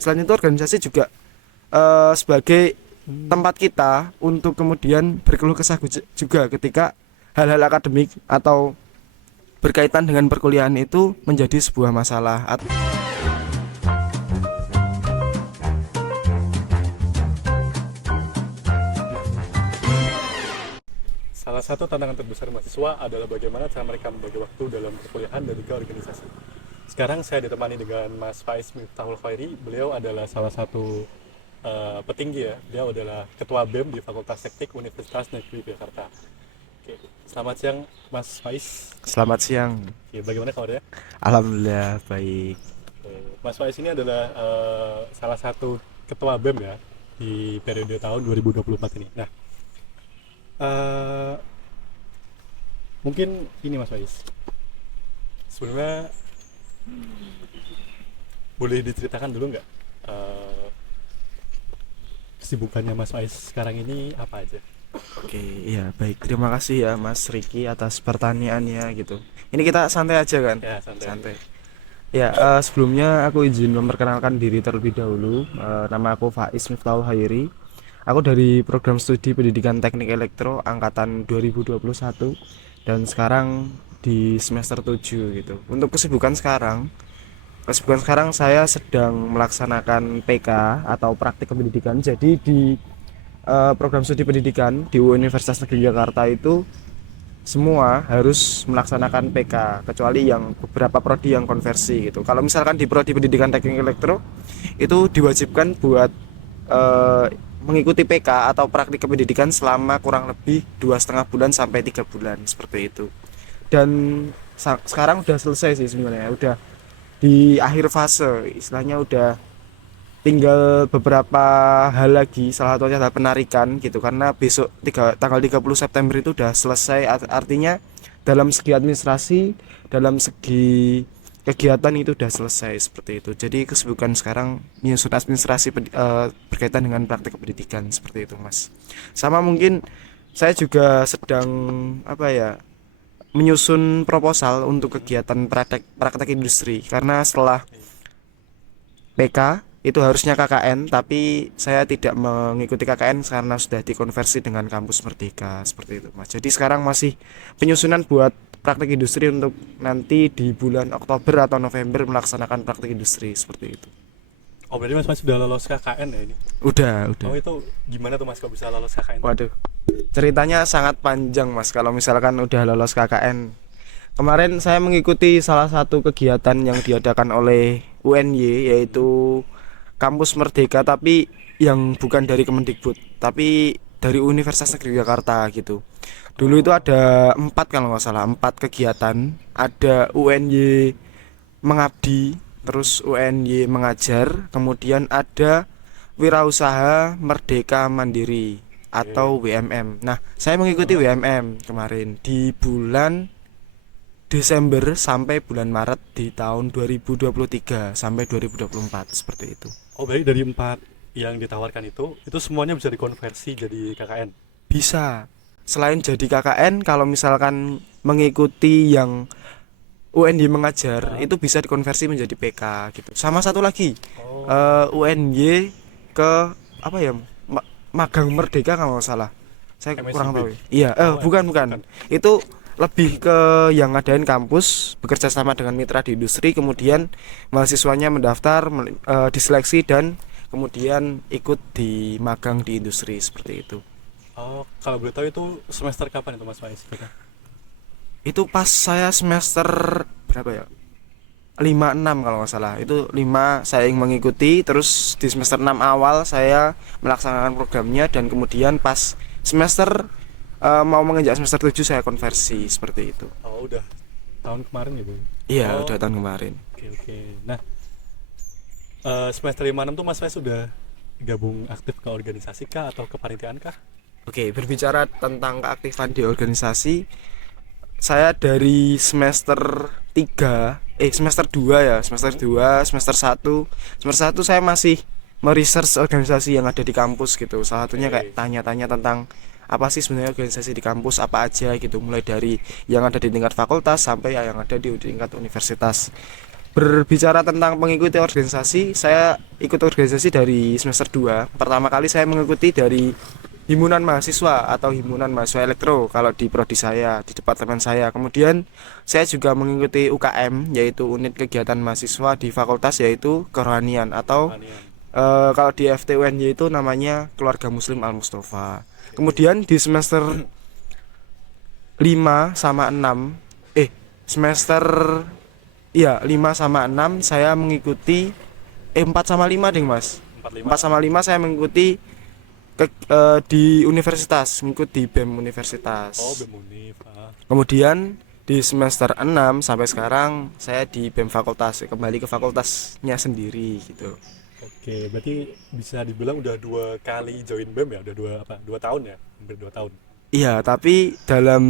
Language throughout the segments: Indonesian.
Selain itu organisasi juga sebagai tempat kita untuk kemudian berkeluh kesah juga ketika hal-hal akademik atau berkaitan dengan perkuliahan itu menjadi sebuah masalah. Salah satu tantangan terbesar mahasiswa adalah bagaimana cara mereka membagi waktu dalam perkuliahan dan juga organisasi. Sekarang saya ditemani dengan Mas Faiz Miftahul Khairi. Beliau adalah salah satu petinggi ya. Beliau adalah Ketua BEM di Fakultas Teknik Universitas Negeri Jakarta. Oke. Selamat siang Mas Faiz. Selamat siang. Oke, bagaimana kabarnya? Alhamdulillah baik. Mas Faiz ini adalah salah satu Ketua BEM ya di periode tahun 2024 ini. Nah, mungkin ini Mas Faiz, sebenarnya boleh diceritakan dulu nggak kesibukannya Mas Faiz sekarang ini apa aja? Oke, iya baik. Terima kasih ya Mas Riki atas pertanyaannya gitu. Ini kita santai aja kan? Ya, santai. Santai. Ya, sebelumnya aku izin memperkenalkan diri terlebih dahulu. Nama aku Faiz Miftahul Khairi. Aku dari program studi Pendidikan Teknik Elektro angkatan 2021 dan sekarang di semester 7 gitu. Untuk kesibukan sekarang saya sedang melaksanakan PK atau praktik pendidikan. Jadi di program studi pendidikan di Universitas Negeri Jakarta itu semua harus melaksanakan PK kecuali yang beberapa prodi yang konversi gitu. Kalau misalkan di prodi Pendidikan Teknik Elektro itu diwajibkan buat mengikuti PK atau praktik pendidikan selama kurang lebih 2,5 bulan sampai 3 bulan seperti itu. Dan sekarang udah selesai sih sebenarnya, udah di akhir fase, istilahnya udah tinggal beberapa hal lagi, salah satunya adalah penarikan gitu, karena besok tanggal 30 September itu udah selesai. Artinya dalam segi administrasi, dalam segi kegiatan itu udah selesai seperti itu. Jadi kesibukan sekarang menyusun administrasi berkaitan dengan praktek pendidikan seperti itu Mas. Sama mungkin saya juga sedang menyusun proposal untuk kegiatan praktek industri, karena setelah PK itu harusnya KKN, tapi saya tidak mengikuti KKN karena sudah dikonversi dengan kampus Merdeka seperti itu Mas. Jadi sekarang masih penyusunan buat praktek industri untuk nanti di bulan Oktober atau November melaksanakan praktek industri seperti itu. Oh, berarti Mas Faiz sudah lolos KKN ya ini? Udah. Oh, itu gimana tuh Mas kok bisa lolos KKN? Waduh, ceritanya sangat panjang Mas kalau misalkan udah lolos KKN. Kemarin saya mengikuti salah satu kegiatan yang diadakan oleh UNY, yaitu Kampus Merdeka, tapi yang bukan dari Kemendikbud, tapi dari Universitas Negeri Jakarta gitu. Dulu itu ada 4, kalau nggak salah, 4 kegiatan. Ada UNY mengabdi, terus UNY mengajar, kemudian ada Wirausaha Merdeka Mandiri atau WMM. Nah, saya mengikuti WMM kemarin di bulan Desember sampai bulan Maret di tahun 2023 sampai 2024 seperti itu. Oh, berarti dari 4 yang ditawarkan itu semuanya bisa dikonversi jadi KKN? Bisa. Selain jadi KKN, kalau misalkan mengikuti yang UNY mengajar, itu bisa dikonversi menjadi PK gitu. Sama satu lagi, UNY ke magang Merdeka kalau nggak salah. Saya MSIB. kurang tahu. Iya, bukan. Itu lebih ke yang ngadain kampus bekerja sama dengan mitra di industri, kemudian mahasiswanya mendaftar, diseleksi, dan kemudian ikut di magang di industri seperti itu. Oh, kalau boleh tahu itu semester kapan itu Mas Faiz? Itu pas saya semester berapa ya? 5-6 kalau nggak salah. Itu 5 saya yang mengikuti, terus di semester 6 awal saya melaksanakan programnya, dan kemudian pas semester mau menginjak semester 7 saya konversi seperti itu. Oh, udah tahun kemarin gitu? Iya, udah tahun kemarin. Oke. Nah, semester 5-6 tuh Mas Faiz sudah gabung aktif ke organisasi kah atau kepanitiaan kah? Oke, berbicara tentang keaktifan di organisasi, saya dari semester 2 ya, semester 2, semester 1. Semester 1 saya masih meresearch organisasi yang ada di kampus gitu. Salah satunya kayak tanya-tanya tentang apa sih sebenarnya organisasi di kampus, apa aja gitu, mulai dari yang ada di tingkat fakultas sampai yang ada di tingkat universitas. berbicara tentang mengikuti organisasi, saya ikut organisasi dari semester 2. Pertama kali saya mengikuti dari himpunan mahasiswa atau himpunan mahasiswa elektro kalau di prodi saya, di departemen saya. Kemudian saya juga mengikuti UKM, yaitu unit kegiatan mahasiswa di fakultas, yaitu kerohanian atau Pertanian. kalau di FTUNY itu namanya Keluarga Muslim Al Mustafa. Kemudian di semester 5 sama 6 semester 5 sama 6 saya mengikuti 4 sama 5 ding Mas. 45. 4 sama 5 saya mengikuti di universitas, mengikuti BEM universitas. Oh, Bemunif. Kemudian di semester 6 sampai sekarang saya di BEM fakultas, kembali ke fakultasnya sendiri gitu. Oke, berarti bisa dibilang udah 2 kali join BEM ya, udah 2 tahun ya, hampir 2 tahun. Iya, tapi dalam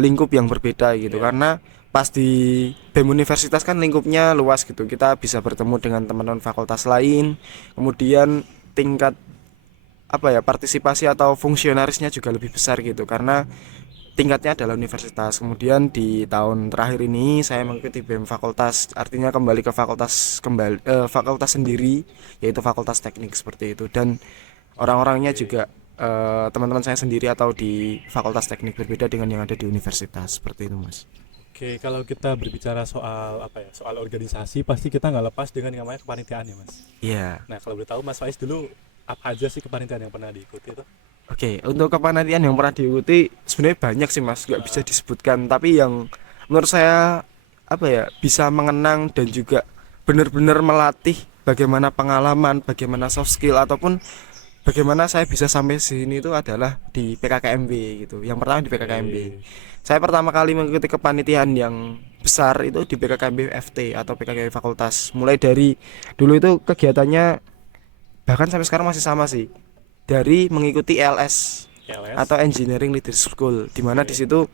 lingkup yang berbeda gitu. Iya. Karena pas di BEM universitas kan lingkupnya luas gitu. Kita bisa bertemu dengan teman-teman fakultas lain. Kemudian tingkat partisipasi atau fungsionarisnya juga lebih besar gitu karena tingkatnya adalah universitas. Kemudian di tahun terakhir ini saya mengikuti BEM fakultas, artinya kembali ke fakultas sendiri, yaitu fakultas teknik seperti itu. Dan orang-orangnya juga teman-teman saya sendiri atau di fakultas teknik berbeda dengan yang ada di universitas seperti itu Mas. Oke, kalau kita berbicara soal soal organisasi, pasti kita nggak lepas dengan yang namanya kepanitiaan ya, Mas. Iya. Nah, kalau boleh tahu Mas Faiz dulu apa aja sih kepanitiaan yang pernah diikuti itu? Oke, untuk kepanitiaan yang pernah diikuti sebenarnya banyak sih Mas, nggak bisa disebutkan. Tapi yang menurut saya bisa mengenang dan juga benar-benar melatih bagaimana pengalaman, bagaimana soft skill ataupun bagaimana saya bisa sampai sini itu adalah di PKKMB gitu. Yang pertama di PKKMB. Saya pertama kali mengikuti kepanitiaan yang besar itu di PKKMB FT atau PKKMB fakultas. Mulai dari dulu itu kegiatannya bahkan sampai sekarang masih sama sih. Dari mengikuti LS LS. atau Engineering Leadership School, di mana di situ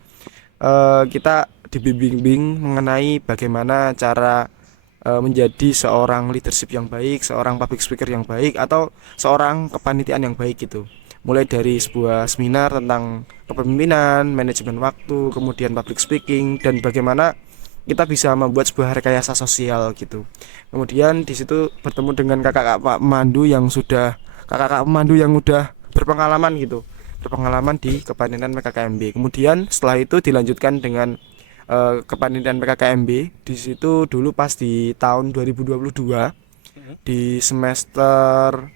kita dibimbing mengenai bagaimana cara menjadi seorang leadership yang baik, seorang public speaker yang baik, atau seorang kepanitiaan yang baik gitu. Mulai dari sebuah seminar tentang kepemimpinan, manajemen waktu, kemudian public speaking, dan bagaimana kita bisa membuat sebuah rekayasa sosial gitu. Kemudian di situ bertemu dengan kakak-kakak pemandu yang udah berpengalaman gitu, berpengalaman di kepanitiaan PKKMB. Kemudian setelah itu dilanjutkan dengan kepanitiaan PKKMB. Di situ dulu pas di tahun 2022 di semester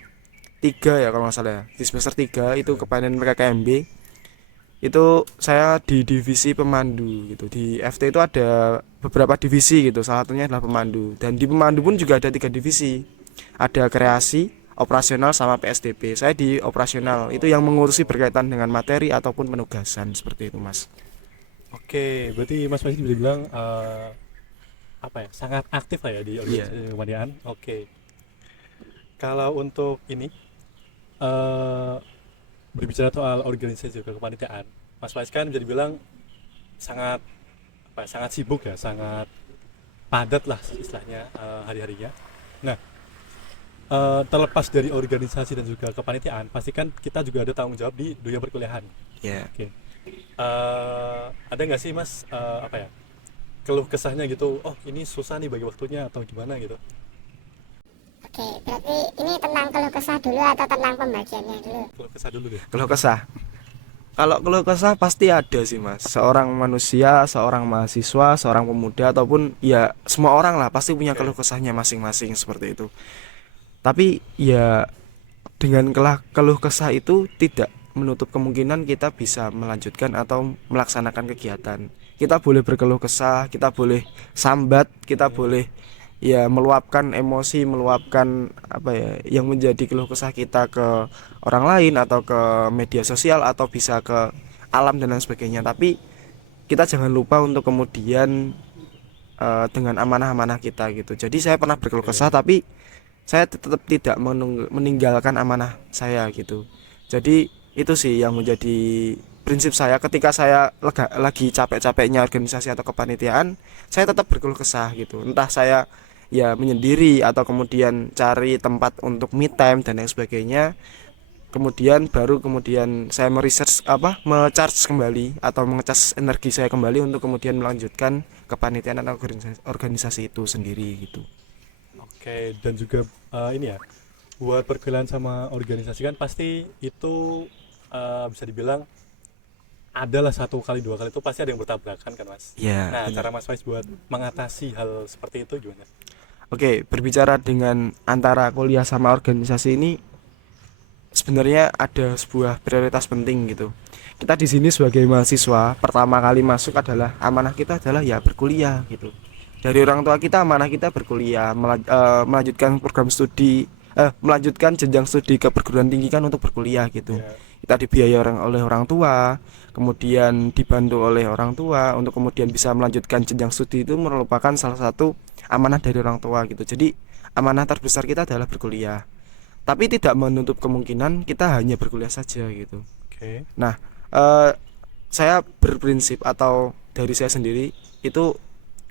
3 ya kalau nggak salah ya. Di semester 3 itu kepanitiaan PKKMB. Itu saya di divisi pemandu gitu. Di FT itu ada beberapa divisi gitu. Salah satunya adalah pemandu. Dan di pemandu pun juga ada 3 divisi. Ada kreasi, operasional sama PSDP. Saya di operasional, itu yang mengurusi berkaitan dengan materi ataupun penugasan seperti itu Mas. Oke, berarti Mas Faiz bisa bilang sangat aktif lah ya di Iya. organisasi kepanitiaan. Oke. Kalau untuk ini berbicara soal organisasi juga kepanitiaan, Mas Faiz kan bisa dibilang sangat sangat sibuk ya, sangat padat lah istilahnya hari-harinya. Nah, terlepas dari organisasi dan juga kepanitiaan, pastikan kita juga ada tanggung jawab di dunia perkuliahan. Ya. Oke. Ada nggak sih Mas keluh kesahnya gitu? Oh, ini susah nih bagi waktunya atau gimana gitu? Oke, berarti ini tentang keluh kesah dulu atau tentang pembagiannya dulu? Keluh kesah dulu deh. Keluh kesah. Kalau keluh kesah pasti ada sih Mas. Seorang manusia, seorang mahasiswa, seorang pemuda ataupun ya semua orang lah pasti punya keluh kesahnya masing-masing seperti itu. Tapi ya dengan keluh kesah itu tidak menutup kemungkinan kita bisa melanjutkan atau melaksanakan kegiatan. Kita boleh berkeluh kesah, kita boleh sambat, kita boleh ya meluapkan emosi, meluapkan yang menjadi keluh kesah kita ke orang lain atau ke media sosial atau bisa ke alam dan lain sebagainya. Tapi kita jangan lupa untuk kemudian dengan amanah-amanah kita gitu. Jadi saya pernah berkeluh kesah tapi saya tetap tidak meninggalkan amanah saya gitu. Jadi itu sih yang menjadi prinsip saya ketika saya lagi capek-capeknya organisasi atau kepanitiaan, saya tetap berkeluh kesah gitu. Entah saya ya menyendiri atau kemudian cari tempat untuk me time dan lain sebagainya. kemudian saya meresearch me-charge kembali atau mengecas energi saya kembali untuk kemudian melanjutkan kepanitiaan atau organisasi itu sendiri gitu. Oke, dan juga ini ya, buat perkuliahan sama organisasi kan pasti itu bisa dibilang adalah 1 kali 2 kali itu pasti ada yang bertabrakan kan Mas. Ya, Nah, benar. cara Mas Faiz buat mengatasi hal seperti itu gimana? Oke, berbicara dengan antara kuliah sama organisasi ini sebenarnya ada sebuah prioritas penting gitu. Kita di sini sebagai mahasiswa pertama kali masuk adalah amanah kita adalah ya berkuliah gitu. Dari orang tua kita amanah kita berkuliah, melanjutkan program studi, melanjutkan jenjang studi ke perguruan tinggi kan untuk berkuliah gitu. Ya, Kita dibiayai oleh orang tua, kemudian dibantu oleh orang tua untuk kemudian bisa melanjutkan jenjang studi itu merupakan salah satu amanah dari orang tua gitu. Jadi amanah terbesar kita adalah berkuliah. Tapi tidak menutup kemungkinan kita hanya berkuliah saja gitu. oke. Nah, saya berprinsip atau dari saya sendiri itu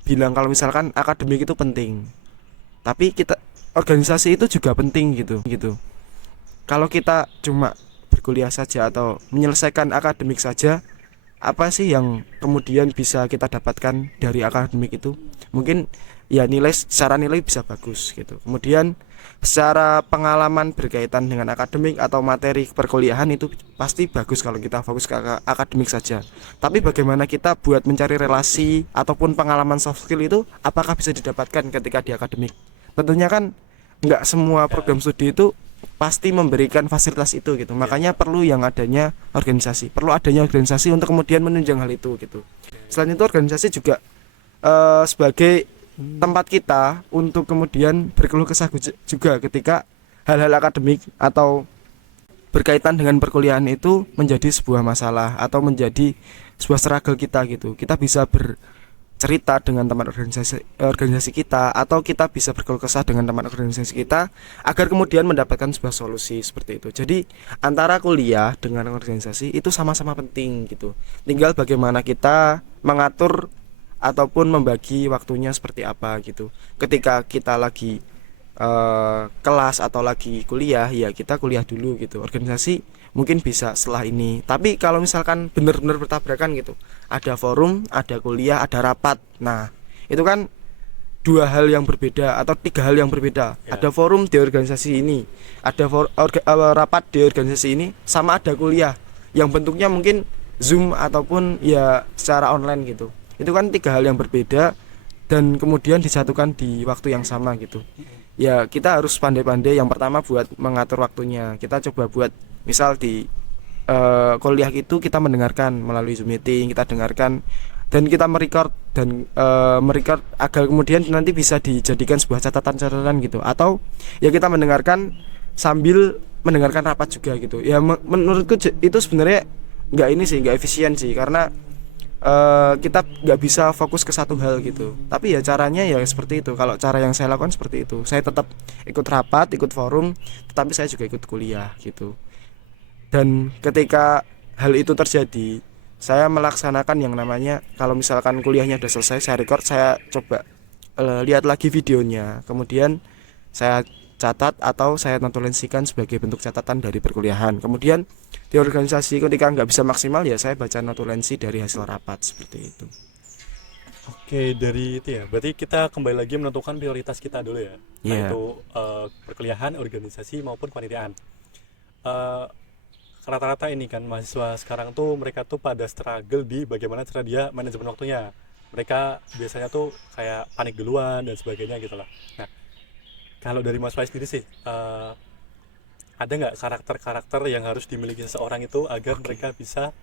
bilang kalau misalkan akademik itu penting. Tapi kita organisasi itu juga penting gitu. Kalau kita cuma berkuliah saja atau menyelesaikan akademik saja, apa sih yang kemudian bisa kita dapatkan dari akademik itu? Mungkin ya secara nilai bisa bagus gitu. Kemudian secara pengalaman berkaitan dengan akademik atau materi perkuliahan itu pasti bagus kalau kita fokus ke akademik saja. Tapi bagaimana kita buat mencari relasi ataupun pengalaman soft skill itu apakah bisa didapatkan ketika di akademik? Tentunya kan nggak semua program studi itu pasti memberikan fasilitas itu gitu. Makanya perlu yang adanya organisasi. Perlu adanya organisasi untuk kemudian menunjang hal itu gitu. Selain itu organisasi juga sebagai tempat kita untuk kemudian berkeluh kesah juga ketika hal-hal akademik atau berkaitan dengan perkuliahan itu menjadi sebuah masalah atau menjadi sebuah struggle kita gitu. Kita bisa bercerita dengan teman organisasi kita atau kita bisa berkeluh kesah dengan teman organisasi kita agar kemudian mendapatkan sebuah solusi seperti itu. Jadi antara kuliah dengan organisasi itu sama-sama penting gitu. Tinggal bagaimana kita mengatur ataupun membagi waktunya seperti apa gitu. Ketika kita lagi kelas atau lagi kuliah ya kita kuliah dulu gitu. Organisasi mungkin bisa setelah ini. Tapi kalau misalkan benar-benar bertabrakan gitu, ada forum, ada kuliah, ada rapat. Nah, itu kan 2 hal yang berbeda atau 3 hal yang berbeda. Ya. Ada forum di organisasi ini, ada rapat di organisasi ini, sama ada kuliah yang bentuknya mungkin Zoom ataupun ya secara online gitu. Itu kan 3 hal yang berbeda dan kemudian disatukan di waktu yang sama gitu. Ya kita harus pandai-pandai yang pertama buat mengatur waktunya. Kita coba buat misal di kuliah itu kita mendengarkan melalui Zoom meeting, kita dengarkan dan kita merecord agar kemudian nanti bisa dijadikan sebuah catatan-catatan gitu. Atau ya kita mendengarkan sambil mendengarkan rapat juga gitu. Ya menurutku itu sebenarnya nggak efisien sih karena kita nggak bisa fokus ke satu hal gitu. Tapi ya caranya ya seperti itu. Kalau cara yang saya lakukan seperti itu, saya tetap ikut rapat, ikut forum, tetapi saya juga ikut kuliah gitu. Dan ketika hal itu terjadi, saya melaksanakan yang namanya kalau misalkan kuliahnya udah selesai, saya record, saya coba lihat lagi videonya, kemudian saya catat atau saya notulensikan sebagai bentuk catatan dari perkuliahan. Kemudian di organisasi ketika nggak bisa maksimal ya saya baca notulensi dari hasil rapat seperti itu. Oke, dari itu ya. Berarti kita kembali lagi menentukan prioritas kita dulu ya. Nah, Iya. itu perkuliahan, organisasi maupun kepanitiaan. Eh, Rata-rata ini kan mahasiswa sekarang tuh mereka tuh pada struggle di bagaimana cara dia manajemen waktunya. Mereka biasanya tuh kayak panik duluan dan sebagainya gitu lah. Nah, kalau dari Mas Faiz sendiri sih, ada nggak karakter-karakter yang harus dimiliki seseorang itu agar mereka bisa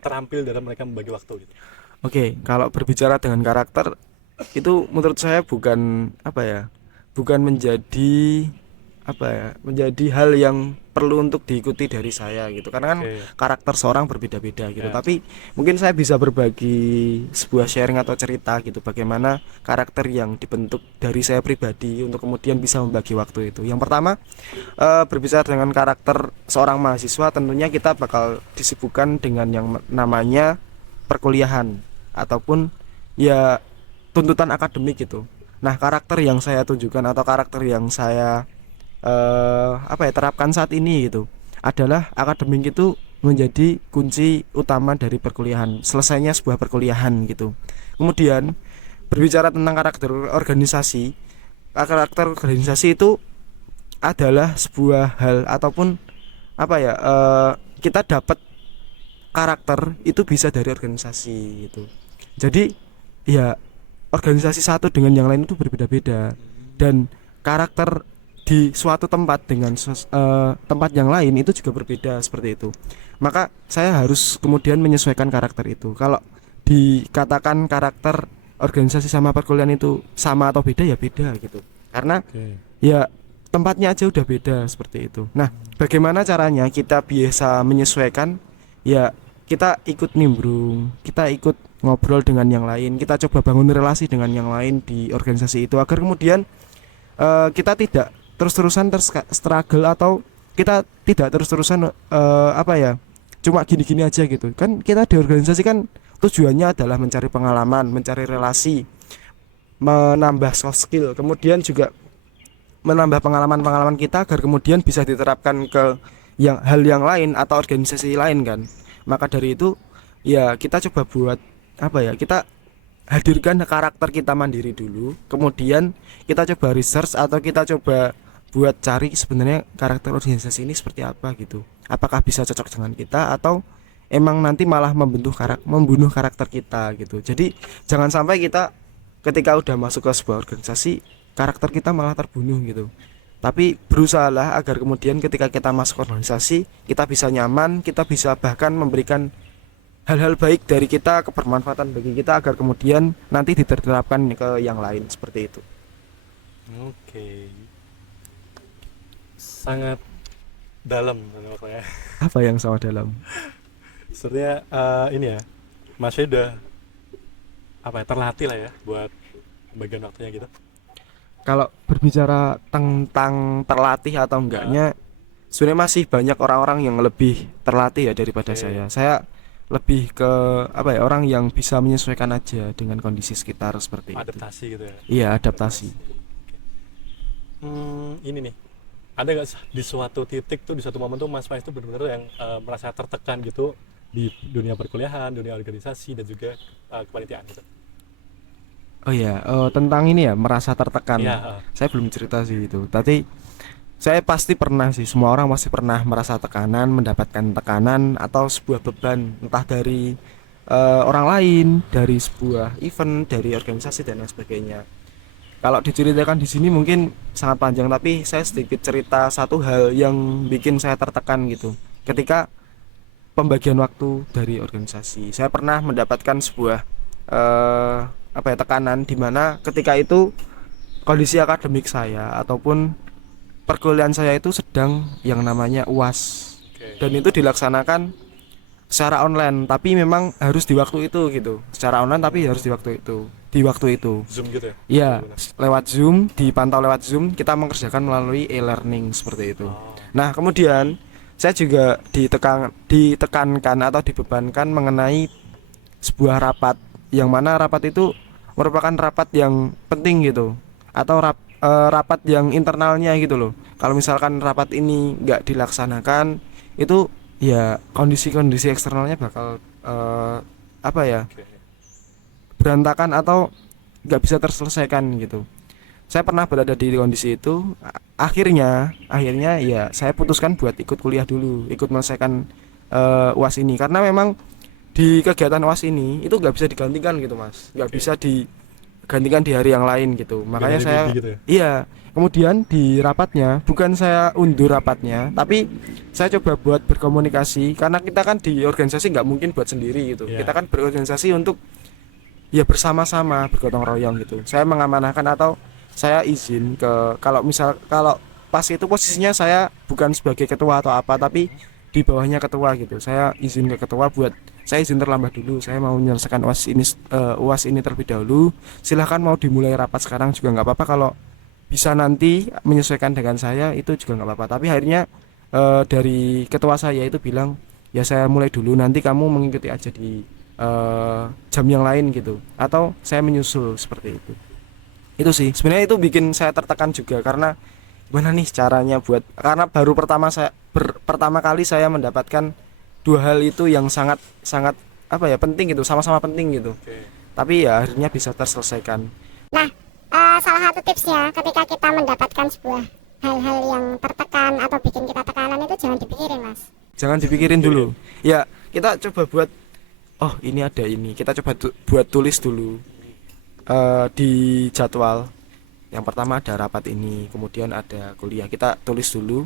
terampil dalam mereka membagi waktu gitu? Oke, kalau berbicara dengan karakter itu menurut saya bukan menjadi hal yang perlu untuk diikuti dari saya gitu. Karena kan Oke. karakter seorang berbeda-beda gitu. Ya. Tapi mungkin saya bisa berbagi sebuah sharing atau cerita gitu bagaimana karakter yang dibentuk dari saya pribadi untuk kemudian bisa membagi waktu itu. Yang pertama, berbicara dengan karakter seorang mahasiswa, tentunya kita bakal disibukkan dengan yang namanya perkuliahan ataupun ya tuntutan akademik gitu. Nah, karakter yang saya tunjukkan atau karakter yang saya terapkan saat ini gitu adalah akademik itu menjadi kunci utama dari perkuliahan, selesainya sebuah perkuliahan gitu. Kemudian berbicara tentang karakter organisasi itu adalah sebuah hal ataupun apa ya, kita dapat karakter itu bisa dari organisasi gitu. Jadi ya organisasi satu dengan yang lain itu berbeda-beda, dan karakter di suatu tempat dengan tempat yang lain itu juga berbeda seperti itu. Maka saya harus kemudian menyesuaikan karakter itu. Kalau dikatakan karakter organisasi sama perkuliahan itu sama atau beda, ya beda gitu. Karena ya tempatnya aja udah beda seperti itu. Nah, bagaimana caranya kita biasa menyesuaikan? Ya kita ikut nimbrung, kita ikut ngobrol dengan yang lain, kita coba bangun relasi dengan yang lain di organisasi itu agar kemudian kita tidak terus-terusan struggle, atau kita tidak terus-terusan apa ya, cuma gini-gini aja gitu. Kan kita di organisasi kan tujuannya adalah mencari pengalaman, mencari relasi, menambah soft skill, kemudian juga menambah pengalaman-pengalaman kita agar kemudian bisa diterapkan ke hal yang lain atau organisasi lain kan. Maka dari itu ya kita coba buat apa ya, kita hadirkan karakter kita mandiri dulu, kemudian kita coba research atau kita coba buat cari sebenarnya karakter organisasi ini seperti apa gitu. Apakah bisa cocok dengan kita atau emang nanti malah membunuh karakter kita gitu. Jadi jangan sampai kita ketika udah masuk ke sebuah organisasi karakter kita malah terbunuh gitu. Tapi berusahalah agar kemudian ketika kita masuk organisasi kita bisa nyaman, kita bisa bahkan memberikan hal-hal baik dari kita, kebermanfaatan bagi kita agar kemudian nanti diterapkan ke yang lain seperti itu. Oke. Sangat dalam menurut saya. Apa yang sama dalam? Sebenarnya ini ya, Mas udah apa ya, terlatih lah ya buat bagian waktunya gitu. Kalau berbicara tentang terlatih atau enggaknya, sebenarnya masih banyak orang-orang yang lebih terlatih ya daripada saya. Saya lebih ke apa ya, orang yang bisa menyesuaikan aja dengan kondisi sekitar seperti Adaptasi itu. gitu ya. Iya, adaptasi. Ini nih, ada nggak di suatu titik tuh, di suatu momen tuh Mas Faiz tuh benar-benar yang merasa tertekan gitu di dunia perkuliahan, dunia organisasi dan juga kepanitiaan gitu? Oh iya, tentang ini ya, merasa tertekan. Iya, Saya belum cerita sih itu. Tapi saya pasti pernah sih, semua orang pasti pernah merasa tekanan, mendapatkan tekanan atau sebuah beban, entah dari orang lain, dari sebuah event, dari organisasi dan lain sebagainya. Kalau diceritakan di sini mungkin sangat panjang, tapi saya sedikit cerita satu hal yang bikin saya tertekan gitu. Ketika pembagian waktu dari organisasi, saya pernah mendapatkan sebuah apa ya, tekanan di mana ketika itu kondisi akademik saya ataupun perkuliahan saya itu sedang yang namanya UAS. Dan itu dilaksanakan secara online, tapi memang harus di waktu itu gitu. Secara online tapi harus di waktu itu. Zoom gitu ya? Iya, lewat Zoom, dipantau lewat Zoom, kita mengerjakan melalui e-learning seperti itu. Nah, kemudian saya juga ditekankan atau dibebankan mengenai sebuah rapat, yang mana rapat itu merupakan rapat yang penting gitu, atau rapat yang internalnya gitu loh. Kalau misalkan rapat ini nggak dilaksanakan, itu ya kondisi-kondisi eksternalnya bakal apa ya, berantakan atau nggak bisa terselesaikan gitu. Saya pernah berada di kondisi itu. Akhirnya ya saya putuskan buat ikut kuliah dulu, ikut menyelesaikan UAS ini, karena memang di kegiatan UAS ini itu nggak bisa digantikan gitu mas, nggak bisa digantikan di hari yang lain gitu. Makanya saya gitu ya? Iya, kemudian di rapatnya bukan saya undur rapatnya, tapi saya coba buat berkomunikasi, karena kita kan di organisasi nggak mungkin buat sendiri gitu. Kita kan berorganisasi untuk ya bersama-sama, bergotong royong gitu. Saya mengamanahkan atau saya izin kalau pas itu posisinya saya bukan sebagai ketua atau apa, tapi di bawahnya ketua gitu. Saya izin ke ketua buat saya izin terlambat dulu, saya mau menyelesaikan UAS ini terlebih dahulu. Silahkan mau dimulai rapat sekarang juga nggak apa-apa, kalau bisa nanti menyesuaikan dengan saya itu juga nggak apa-apa. Tapi akhirnya dari ketua saya itu bilang ya saya mulai dulu, nanti kamu mengikuti aja di jam yang lain gitu, atau saya menyusul seperti itu. Itu sih sebenarnya itu bikin saya tertekan juga, karena gimana nih caranya buat, karena baru pertama kali saya mendapatkan dua hal itu yang sangat sangat apa ya, penting gitu, sama-sama penting gitu. Oke. Tapi ya akhirnya bisa terselesaikan. Nah, salah satu tipsnya ketika kita mendapatkan sebuah hal-hal yang tertekan atau bikin kita tekanan itu jangan dipikirin, Mas. Jangan dipikirin dulu. Ya, kita coba buat, oh ini ada ini. Kita coba buat tulis dulu di jadwal. Yang pertama ada rapat ini, kemudian ada kuliah. Kita tulis dulu.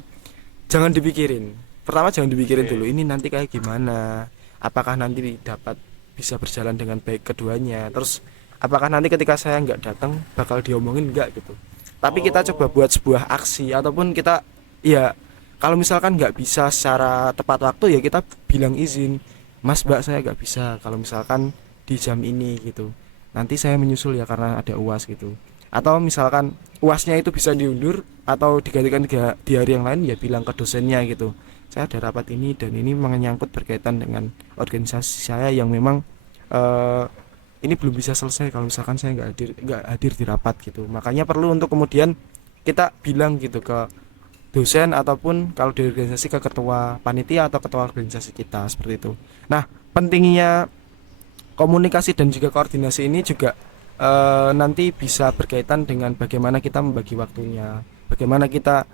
Jangan dipikirin. Pertama jangan dipikirin dulu. Ini nanti kayak gimana? Apakah nanti dapat bisa berjalan dengan baik keduanya? Terus apakah nanti ketika saya nggak datang bakal diomongin nggak gitu? Tapi kita coba buat sebuah aksi, ataupun kita ya kalau misalkan nggak bisa secara tepat waktu ya kita bilang izin, Mas Mbak saya nggak bisa kalau misalkan di jam ini gitu, nanti saya menyusul ya karena ada UAS gitu. Atau misalkan UASnya itu bisa diundur atau digantikan di hari yang lain, ya bilang ke dosennya gitu, saya ada rapat ini dan ini menyangkut berkaitan dengan organisasi saya yang memang ini belum bisa selesai kalau misalkan saya nggak hadir di rapat gitu. Makanya perlu untuk kemudian kita bilang gitu ke dosen, ataupun kalau di organisasi ke ketua panitia atau ketua organisasi kita, seperti itu. Nah, pentingnya komunikasi dan juga koordinasi ini juga nanti bisa berkaitan dengan bagaimana kita membagi waktunya, bagaimana kita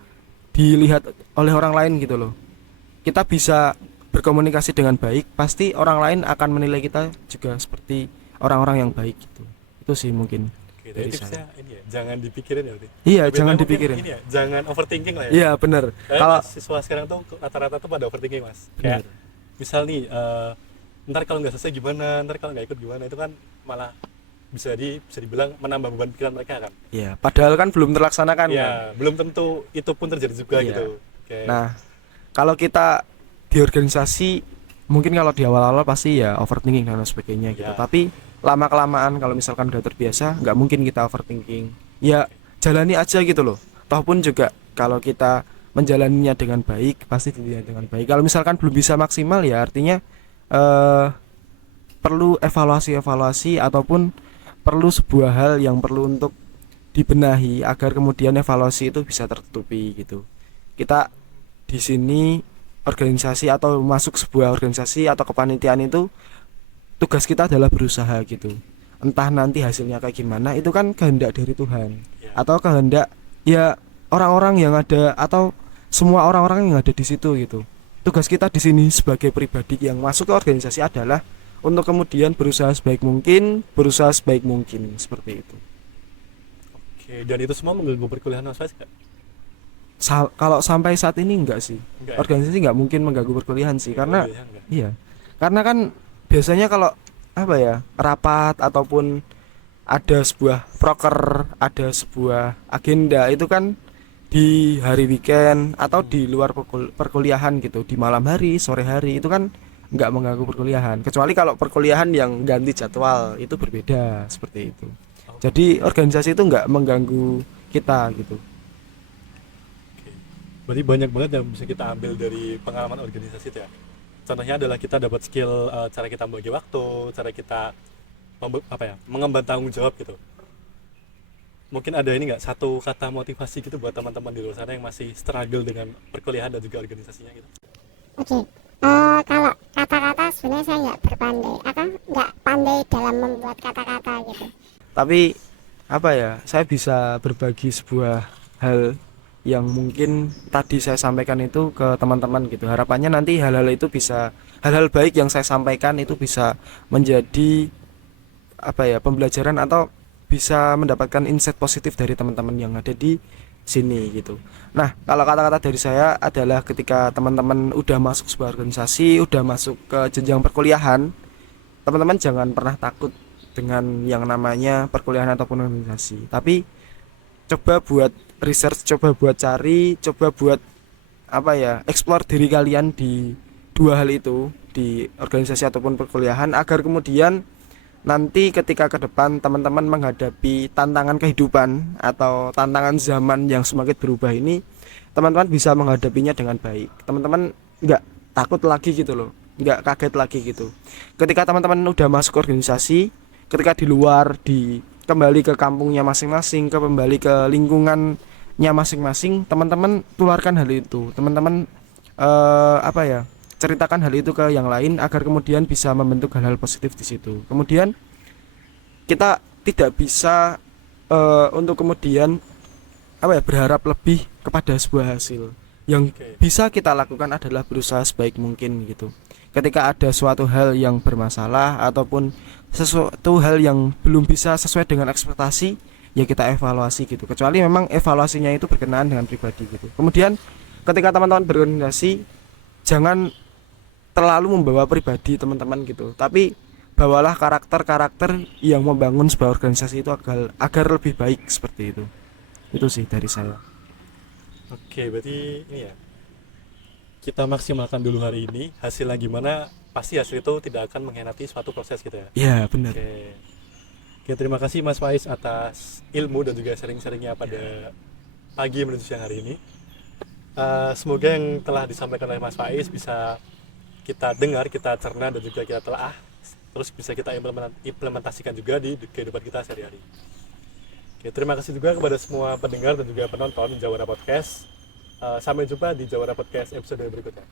dilihat oleh orang lain gitu loh. Kita bisa berkomunikasi dengan baik, pasti orang lain akan menilai kita juga seperti orang-orang yang baik gitu. Itu sih mungkin. Oke, dari jadi tipsnya saya. ini ya, jangan dipikirin ya berarti. Iya, Lebih jangan baik mungkin dipikirin. Ini ya, jangan overthinking lah ya. Iya, benar. Kalau siswa sekarang tuh rata-rata tuh pada overthinking, Mas. Benar. Kayak misal nih, ntar kalau nggak selesai gimana, ntar kalau nggak ikut gimana, itu kan malah bisa dibilang menambah beban pikiran mereka kan. Iya, padahal kan belum terlaksanakan kan. Iya, belum tentu itu pun terjadi juga Iya. gitu. Kayak, Nah, kalau kita di organisasi mungkin kalau di awal-awal pasti ya overthinking dan sebagainya gitu. Ya. Tapi lama kelamaan kalau misalkan udah terbiasa, nggak mungkin kita overthinking. Ya jalani aja gitu loh. Toh pun juga kalau kita menjalaninya dengan baik, pasti dilihat dengan baik. Kalau misalkan belum bisa maksimal ya artinya perlu evaluasi ataupun perlu sebuah hal yang perlu untuk dibenahi agar kemudian evaluasi itu bisa tertutupi gitu. Kita di sini organisasi atau masuk sebuah organisasi atau kepanitiaan itu tugas kita adalah berusaha gitu. Entah nanti hasilnya kayak gimana, itu kan kehendak dari Tuhan ya. atau kehendak ya orang-orang yang ada atau semua orang-orang yang ada di situ gitu. Tugas kita di sini sebagai pribadi yang masuk ke organisasi adalah untuk kemudian berusaha sebaik mungkin seperti itu. Oke, dan itu semua mengganggu perkuliahan Mas Faiz nggak? Kalau sampai saat ini enggak sih. Enggak ya? Organisasi enggak mungkin mengganggu perkuliahan sih, karena Enggak. iya. Karena kan biasanya kalau apa ya, rapat ataupun ada sebuah proker, ada sebuah agenda itu kan di hari weekend atau di luar perkuliahan gitu, di malam hari, sore hari, itu kan nggak mengganggu perkuliahan. Kecuali kalau perkuliahan yang ganti jadwal itu berbeda seperti itu. Jadi organisasi itu nggak mengganggu kita gitu. Oke. Berarti banyak banget yang bisa kita ambil dari pengalaman organisasi itu ya. Contohnya adalah kita dapat skill cara kita membagi waktu, cara kita mengemban tanggung jawab gitu. Mungkin ada ini nggak satu kata motivasi gitu buat teman-teman di luar sana yang masih struggle dengan perkuliahan dan juga organisasinya gitu. Oke. Kalau kata-kata sebenarnya saya nggak pandai dalam membuat kata-kata gitu. Tapi apa ya, saya bisa berbagi sebuah hal yang mungkin tadi saya sampaikan itu ke teman-teman gitu. Harapannya nanti hal-hal itu bisa, hal-hal baik yang saya sampaikan itu bisa menjadi apa ya, pembelajaran atau bisa mendapatkan insight positif dari teman-teman yang ada di sini gitu. Nah, kalau kata-kata dari saya adalah ketika teman-teman udah masuk sebuah organisasi, udah masuk ke jenjang perkuliahan, teman-teman jangan pernah takut dengan yang namanya perkuliahan ataupun organisasi. Tapi coba buat research, coba buat cari, coba buat apa ya, explore diri kalian di dua hal itu, di organisasi ataupun perkuliahan, agar kemudian nanti ketika ke depan teman-teman menghadapi tantangan kehidupan atau tantangan zaman yang semakin berubah ini, teman-teman bisa menghadapinya dengan baik. Teman-teman nggak takut lagi gitu loh, nggak kaget lagi gitu. Ketika teman-teman udah masuk organisasi, ketika di luar, kembali ke kampungnya masing-masing, kembali ke lingkungan nya masing-masing, teman-teman tularkan hal itu, teman-teman apa ya, ceritakan hal itu ke yang lain agar kemudian bisa membentuk hal-hal positif di situ. Kemudian kita tidak bisa untuk kemudian apa ya, berharap lebih kepada sebuah hasil. Yang Oke. bisa kita lakukan adalah berusaha sebaik mungkin gitu. Ketika ada suatu hal yang bermasalah ataupun sesuatu hal yang belum bisa sesuai dengan ekspektasi, ya kita evaluasi gitu. Kecuali memang evaluasinya itu berkenaan dengan pribadi gitu. Kemudian ketika teman-teman berorganisasi, jangan terlalu membawa pribadi teman-teman gitu, tapi bawalah karakter-karakter yang membangun sebuah organisasi itu agar lebih baik, seperti itu sih dari saya. Oke, berarti ini ya, kita maksimalkan dulu hari ini, hasilnya gimana, pasti hasil itu tidak akan mengkhianati suatu proses gitu ya. Ya benar. Oke. Oke, terima kasih Mas Faiz atas ilmu dan juga sharing-sharingnya pada pagi menuju siang hari ini. Semoga yang telah disampaikan oleh Mas Faiz bisa kita dengar, kita cerna, dan juga kita telaah, terus bisa kita implementasikan juga di kehidupan kita sehari-hari. Oke, terima kasih juga kepada semua pendengar dan juga penonton Jawara Podcast. Sampai jumpa di Jawara Podcast episode berikutnya.